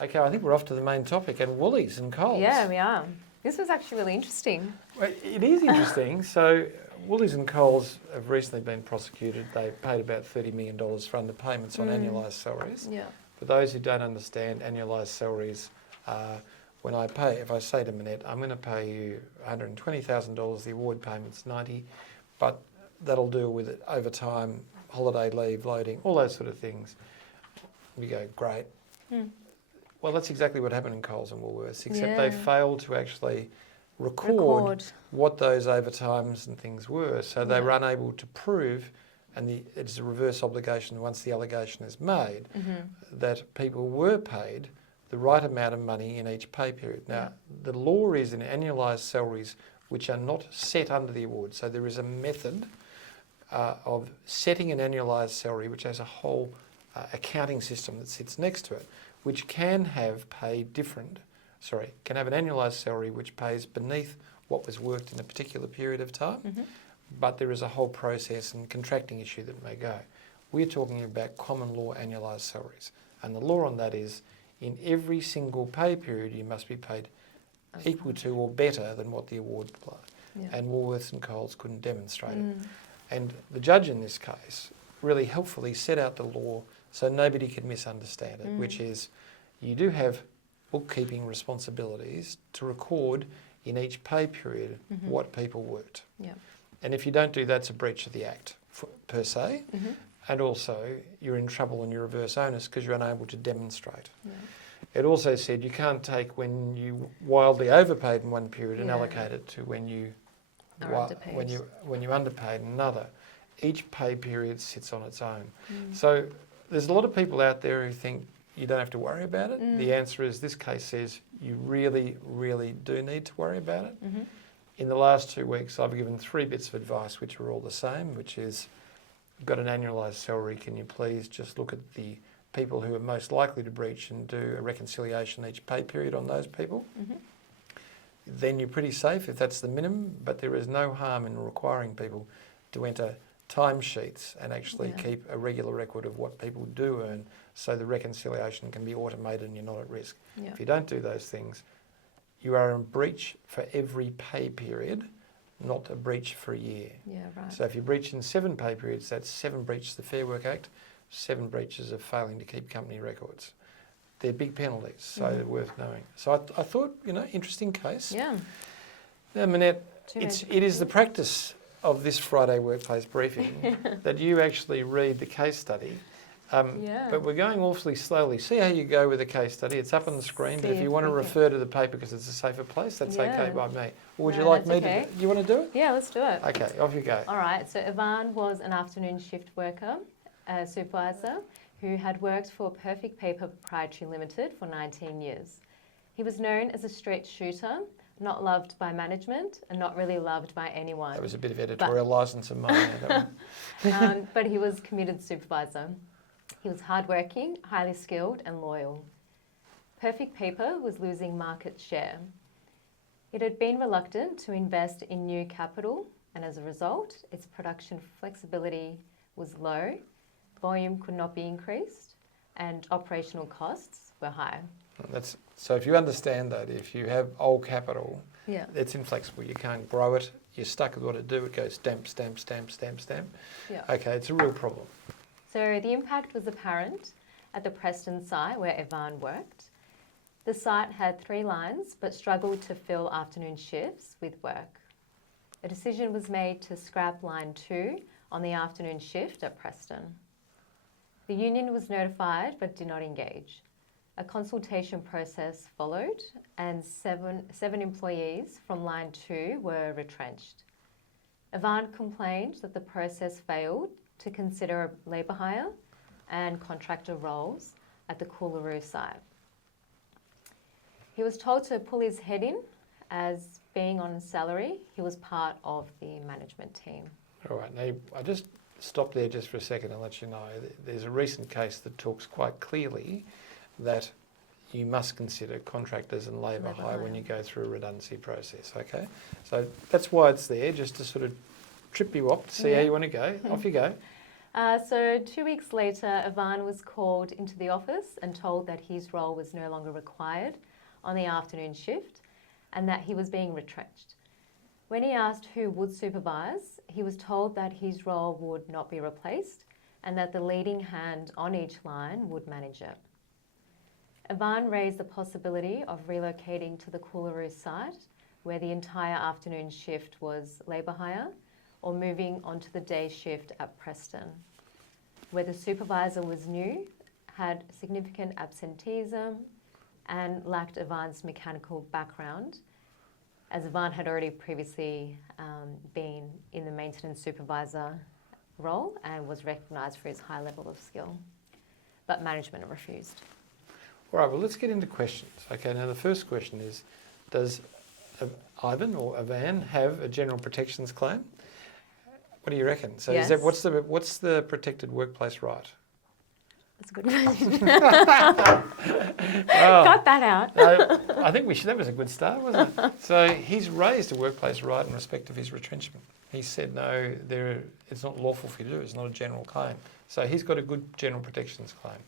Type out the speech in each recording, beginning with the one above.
Okay, I think we're off to the main topic, and Woolies and Coles. Yeah, we are. This was actually really interesting. Well, it is interesting. So Woolies and Coles have recently been prosecuted. They paid about $30 million for underpayments on annualised salaries. Yeah. For those who don't understand, annualised salaries are when if I say to Monnette, I'm going to pay you $120,000, the award payment's $90,000, but that'll deal with it overtime, holiday leave, loading, all those sort of things. We go, great. Well, that's exactly what happened in Coles and Woolworths, except they failed to actually record what those overtimes and things were. So they were unable to prove, and it's a reverse obligation once the allegation is made, that people were paid the right amount of money in each pay period. Now, the law is in annualised salaries which are not set under the award. So there is a method of setting an annualised salary which has a whole accounting system that sits next to it, which can have an annualised salary which pays beneath what was worked in a particular period of time, but there is a whole process and contracting issue that may go. We're talking about common law annualised salaries, and the law on that is in every single pay period you must be paid equal to or better than what the award applied. And Woolworths and Coles couldn't demonstrate it. And the judge in this case really helpfully set out the law so nobody could misunderstand it, which is you do have bookkeeping responsibilities to record in each pay period what people worked. And if you don't do that, it's a breach of the Act per se, and also you're in trouble and you reverse onus because you're unable to demonstrate. It also said you can't take when you wildly overpaid in one period and allocate it to when you underpaid in another. Each pay period sits on its own. So there's a lot of people out there who think you don't have to worry about it. The answer is this case says you really, really do need to worry about it. In the last 2 weeks, I've given 3 bits of advice which are all the same, which is you've got an annualised salary, can you please just look at the people who are most likely to breach and do a reconciliation each pay period on those people. Then you're pretty safe if that's the minimum, but there is no harm in requiring people to enter timesheets and actually keep a regular record of what people do earn so the reconciliation can be automated and you're not at risk. If you don't do those things, you are in breach for every pay period, not a breach for a year. So if you breach in 7 pay periods, that's 7 breaches of the Fair Work Act, 7 breaches of failing to keep company records. They're big penalties, so they're worth knowing. So I thought, interesting case. Now, Monnette, it is the practice of this Friday Workplace Briefing that you actually read the case study. But we're going awfully slowly. See how you go with the case study. It's up on the screen, but if you want to refer to the paper because it's a safer place, that's okay by me. Or would you like me to? You want to do it? Yeah, let's do it. Okay, off you go. All right, so Ivan was an afternoon shift worker, a supervisor, who had worked for Perfect Paper Proprietary Limited for 19 years. He was known as a straight shooter, not loved by management and not really loved by anyone. That was a bit of editorial licence of mine. But he was a committed supervisor. He was hardworking, highly skilled and loyal. Perfect Paper was losing market share. It had been reluctant to invest in new capital, and as a result, its production flexibility was low, volume could not be increased, and operational costs were high. So if you understand that, if you have old capital, it's inflexible. You can't grow it. You're stuck with what it do. It goes stamp, stamp, stamp, stamp, stamp. Okay, it's a real problem. So the impact was apparent at the Preston site where Ivan worked. The site had 3 lines but struggled to fill afternoon shifts with work. A decision was made to scrap line 2 on the afternoon shift at Preston. The union was notified but did not engage. A consultation process followed and seven employees from line 2 were retrenched. Ivan complained that the process failed to consider labour hire and contractor roles at the Coolaroo site. He was told to pull his head in as being on salary, he was part of the management team. All right, now I just stop there just for a second and let you know there's a recent case that talks quite clearly that you must consider contractors and labour hire when you go through a redundancy process, okay? So that's why it's there, just to sort of trip you up to see how you want to go. Off you go. So 2 weeks later, Ivan was called into the office and told that his role was no longer required on the afternoon shift and that he was being retrenched. When he asked who would supervise, he was told that his role would not be replaced and that the leading hand on each line would manage it. Ivan raised the possibility of relocating to the Coolaroo site, where the entire afternoon shift was labour hire, or moving onto the day shift at Preston, where the supervisor was new, had significant absenteeism, and lacked Ivan's mechanical background, as Ivan had already previously been in the maintenance supervisor role and was recognised for his high level of skill. But management refused. All right, well, let's get into questions. Okay, now the first question is, does Ivan or Ivan have a general protections claim? What do you reckon? So Yes. is that, what's the protected workplace right? That's a good question. Well, Cut that out. I think that was a good start, wasn't it? So he's raised a workplace right in respect of his retrenchment. He said, no, it's not lawful for you to do it. It's not a general claim. So he's got a good general protections claim.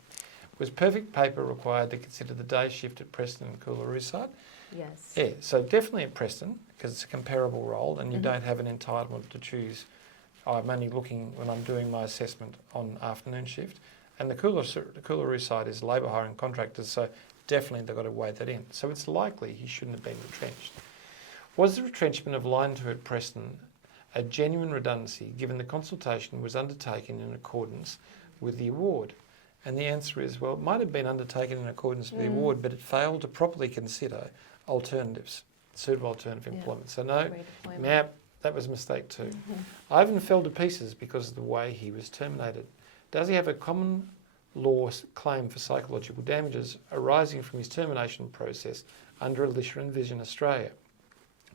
Was perfect paper required to consider the day shift at Preston and Coolaroo site? Yes. Yeah, so definitely at Preston, because it's a comparable role and you don't have an entitlement to choose. I'm only looking when I'm doing my assessment on afternoon shift. And the Coolaroo site is labour hiring contractors, so definitely they've got to weigh that in. So it's likely he shouldn't have been retrenched. Was the retrenchment of line 2 at Preston a genuine redundancy given the consultation was undertaken in accordance with the award? And the answer is, well, it might have been undertaken in accordance with the award, but it failed to properly consider alternatives, suitable alternative employment. So no, that was a mistake too. Ivan fell to pieces because of the way he was terminated. Does he have a common law claim for psychological damages arising from his termination process under Alicia and Vision Australia?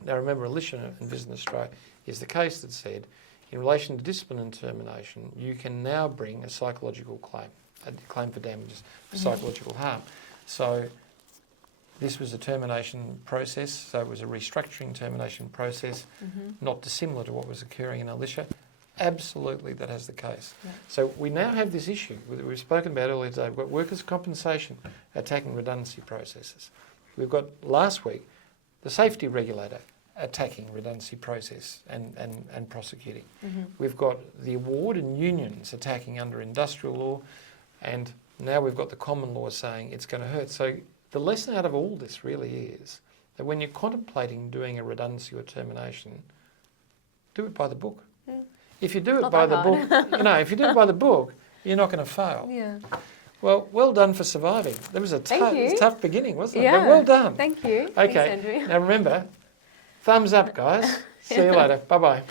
Now remember, Alicia and Vision Australia is the case that said, in relation to discipline and termination, you can now bring a psychological claim, a claim for damages for psychological harm. So this was a termination process, so it was a restructuring termination process, not dissimilar to what was occurring in Alicia. Absolutely, that has the case. Yeah. So we now have this issue that we've spoken about earlier today. We've got workers' compensation attacking redundancy processes. We've got last week the safety regulator attacking redundancy process and prosecuting. We've got the award and unions attacking under industrial law, and now we've got the common law saying it's going to hurt. So the lesson out of all this really is that when you're contemplating doing a redundancy or termination, do it by the book. If you do it by the book, if you do it by the book, you're not going to fail. Yeah. Well done for surviving. That was a tough beginning, wasn't it? Yeah. But well done. Thank you. Okay. Thanks, Andrew. Now remember, thumbs up, guys. See you later. Bye-bye.